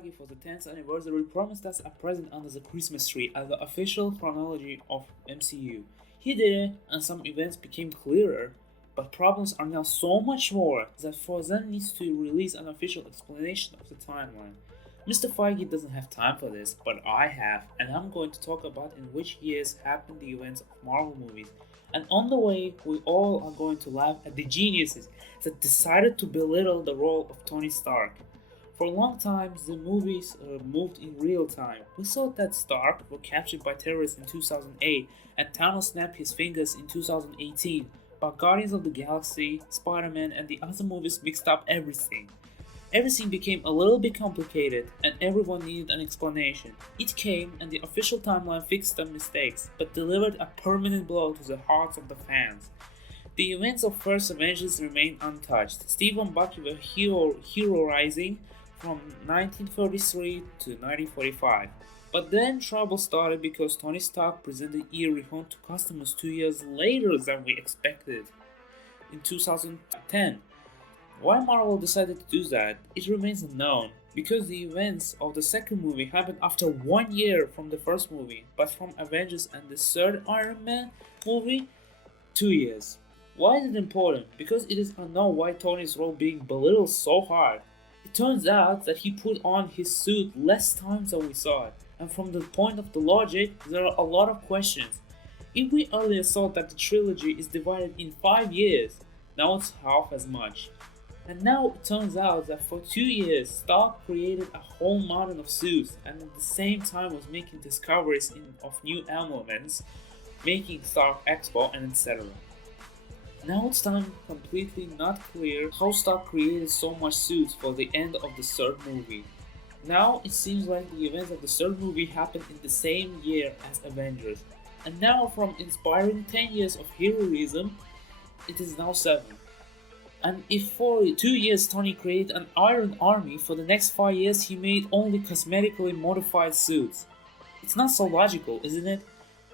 Feige for the 10th anniversary promised us a present under the Christmas tree as the official chronology of MCU. He did it, and some events became clearer, but problems are now so much more that for them needs to release an official explanation of the timeline. Mr. Feige doesn't have time for this, but I have, and I'm going to talk about in which years happened the events of Marvel movies. And on the way, we all are going to laugh at the geniuses that decided to belittle the role of Tony Stark. For a long time, the movies moved in real time. We saw that Stark were captured by terrorists in 2008 and Thanos snapped his fingers in 2018, but Guardians of the Galaxy, Spider-Man and the other movies mixed up everything. Everything became a little bit complicated and everyone needed an explanation. It came and the official timeline fixed the mistakes, but delivered a permanent blow to the hearts of the fans. The events of First Avengers remain untouched. Steve and Bucky were hero-rising from 1933 to 1945. But then trouble started because Tony Stark presented Eerie Home to customers 2 years later than we expected, in 2010. Why Marvel decided to do that, it remains unknown, because the events of the second movie happened after 1 year from the first movie, but from Avengers and the third Iron Man movie, 2 years. Why is it important? Because it is unknown why Tony's role being belittled so hard. It turns out that he put on his suit less times than we saw it, and from the point of the logic, there are a lot of questions. If we earlier thought that the trilogy is divided in 5 years, now it's half as much. And now it turns out that for 2 years, Stark created a whole mountain of suits and at the same time was making discoveries of new elements, making Stark Expo and etc. Now it's time completely not clear how Stark created so much suits for the end of the third movie. Now it seems like the events of the third movie happened in the same year as Avengers, and now from inspiring 10 years of heroism, it is now 7. And if for 2 years Tony created an Iron Army, for the next 5 years he made only cosmetically modified suits. It's not so logical, isn't it?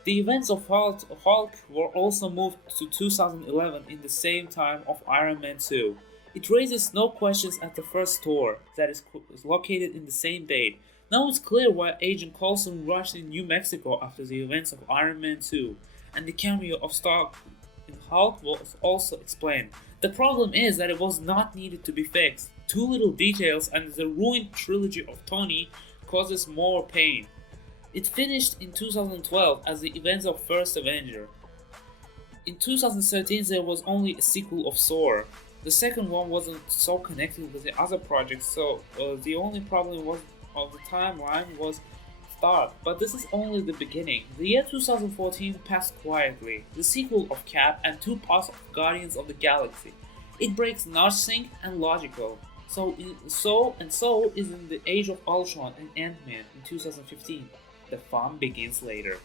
The events of Hulk were also moved to 2011 in the same time of Iron Man 2. It raises no questions at the first Thor that is located in the same date. Now it's clear why Agent Coulson rushed in New Mexico after the events of Iron Man 2, and the cameo of Stark in Hulk was also explained. The problem is that it was not needed to be fixed. Too little details and the ruined trilogy of Tony causes more pain. It finished in 2012 as the events of First Avenger. In 2013 there was only a sequel of Thor. The second one wasn't so connected with the other projects, so the only problem was of the timeline was Stark, but this is only the beginning. The year 2014 passed quietly. The sequel of Cap and 2 parts of Guardians of the Galaxy. It breaks nothing and logical. So is in the Age of Ultron and Ant-Man in 2015. The fun begins later.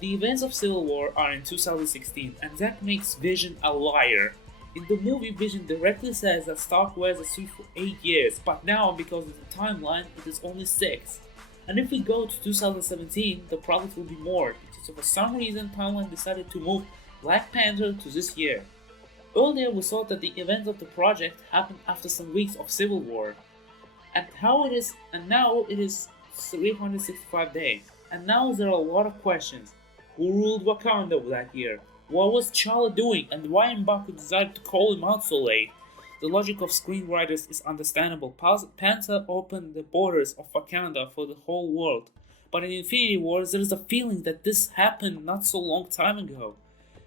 The events of Civil War are in 2016, and that makes Vision a liar. In the movie, Vision directly says that Stark wears a suit for 8 years, but now because of the timeline, it is only 6. And if we go to 2017, the product will be more, because for some reason timeline decided to move Black Panther to this year. Earlier we thought that the events of the project happened after some weeks of Civil War, and now it is 365 days. And now there are a lot of questions. Who ruled Wakanda that year? What was T'Challa doing, and why M'Baku decided to call him out so late? The logic of screenwriters is understandable. Panther opened the borders of Wakanda for the whole world. But in Infinity War, there is a feeling that this happened not so long time ago.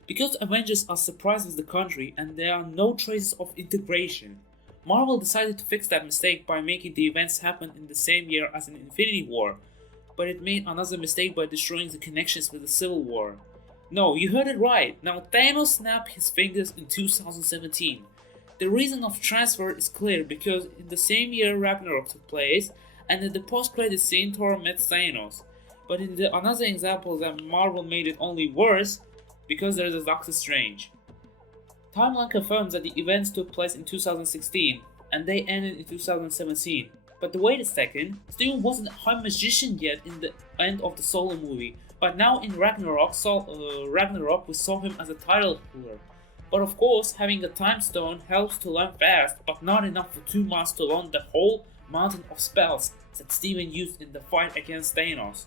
Because Avengers are surprised with the country and there are no traces of integration, Marvel decided to fix that mistake by making the events happen in the same year as in Infinity War. But it made another mistake by destroying the connections with the Civil War. No, you heard it right. Now Thanos snapped his fingers in 2017. The reason of transfer is clear because in the same year Ragnarok took place, and in the post-credit scene Thor met Thanos. But in another example that Marvel made it only worse because there is a Doctor Strange. Timeline confirms that the events took place in 2016 and they ended in 2017. But wait a second, Steven wasn't a high magician yet in the end of the solo movie, but now in Ragnarok we saw him as a title holder. But of course, having a time stone helps to learn fast, but not enough for 2 months to learn the whole mountain of spells. that Steven used in the fight against Thanos.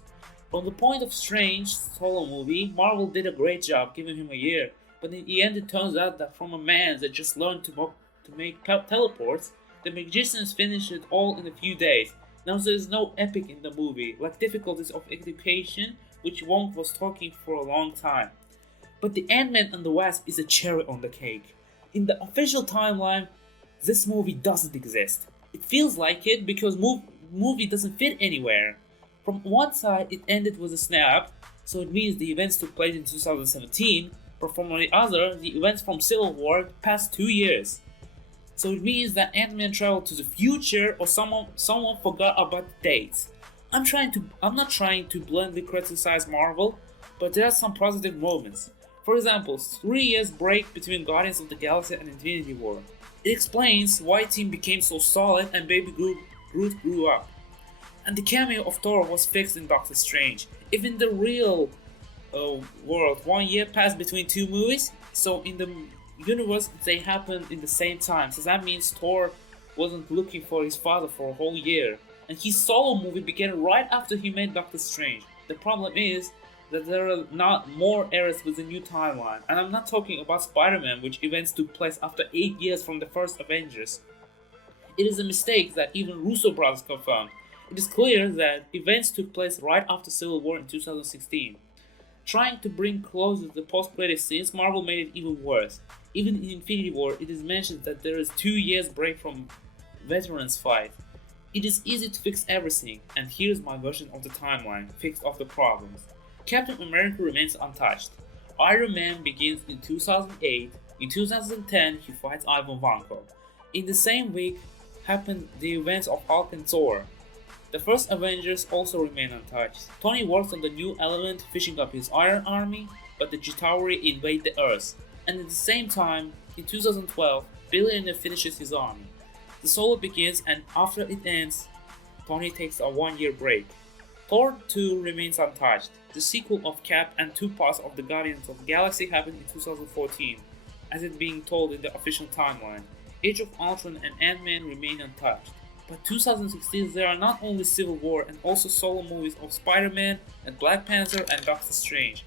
From the point of Strange solo movie, Marvel did a great job giving him a year, but in the end it turns out that from a man that just learned to make teleports, the magicians finished it all in a few days. Now there is no epic in the movie, like difficulties of education, which Wong was talking for a long time. But the Ant-Man and the Wasp is a cherry on the cake. In the official timeline, this movie doesn't exist. It feels like it because movie doesn't fit anywhere. From one side, it ended with a snap, so it means the events took place in 2017, but from the other, the events from Civil War passed 2 years. So it means that Ant-Man traveled to the future or someone forgot about the dates. I'm not trying to bluntly criticize Marvel, but there are some positive moments. For example, 3 years break between Guardians of the Galaxy and Infinity War. It explains why team became so solid and Baby Groot grew up. And the cameo of Thor was fixed in Doctor Strange. If in the real world 1 year passed between two movies, so in the universe they happened in the same time. So that means Thor wasn't looking for his father for a whole year. And his solo movie began right after he met Doctor Strange. The problem is that there are not more errors with the new timeline. And I'm not talking about Spider-Man, which events took place after 8 years from the first Avengers. It is a mistake that even Russo brothers confirmed. It is clear that events took place right after Civil War in 2016. Trying to bring closer the post-credit scenes, Marvel made it even worse. Even in Infinity War, it is mentioned that there is 2 years break from veterans fight. It is easy to fix everything, and here's my version of the timeline, fixed of the problems. Captain America remains untouched. Iron Man begins in 2008. In 2010, he fights Ivan Vanko. In the same week, happened the events of Hulk and Thor. The first Avengers also remain untouched. Tony works on the new element, fishing up his Iron Army, but the Chitauri invade the Earth. And at the same time, in 2012, Billionaire finishes his army. The solo begins, and after it ends, Tony takes a 1 year break. Thor 2 remains untouched. The sequel of Cap and 2 parts of the Guardians of the Galaxy happened in 2014, as it being told in the official timeline. Age of Ultron and Ant-Man remain untouched. But 2016 there are not only Civil War and also solo movies of Spider-Man and Black Panther and Doctor Strange.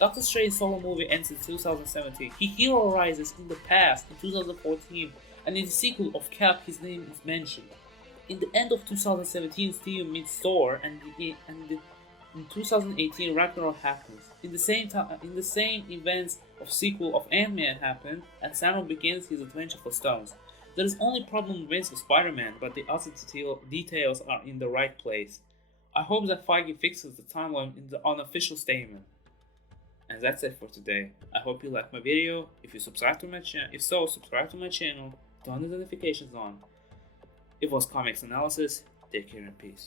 Doctor Strange's solo movie ends in 2017. He hero rises in the past in 2014, and in the sequel of Cap his name is mentioned. In the end of 2017, Steve meets Thor, and in 2018 Ragnarok happens. In the same events of sequel of Ant-Man happen, and Thanos begins his adventure for stones. There is only problem remains with Spider-Man, but the other details are in the right place. I hope that Feige fixes the timeline in the unofficial statement. And that's it for today. I hope you liked my video. If subscribe to my channel, turn the notifications on. It was Comics Analysis. Take care and peace.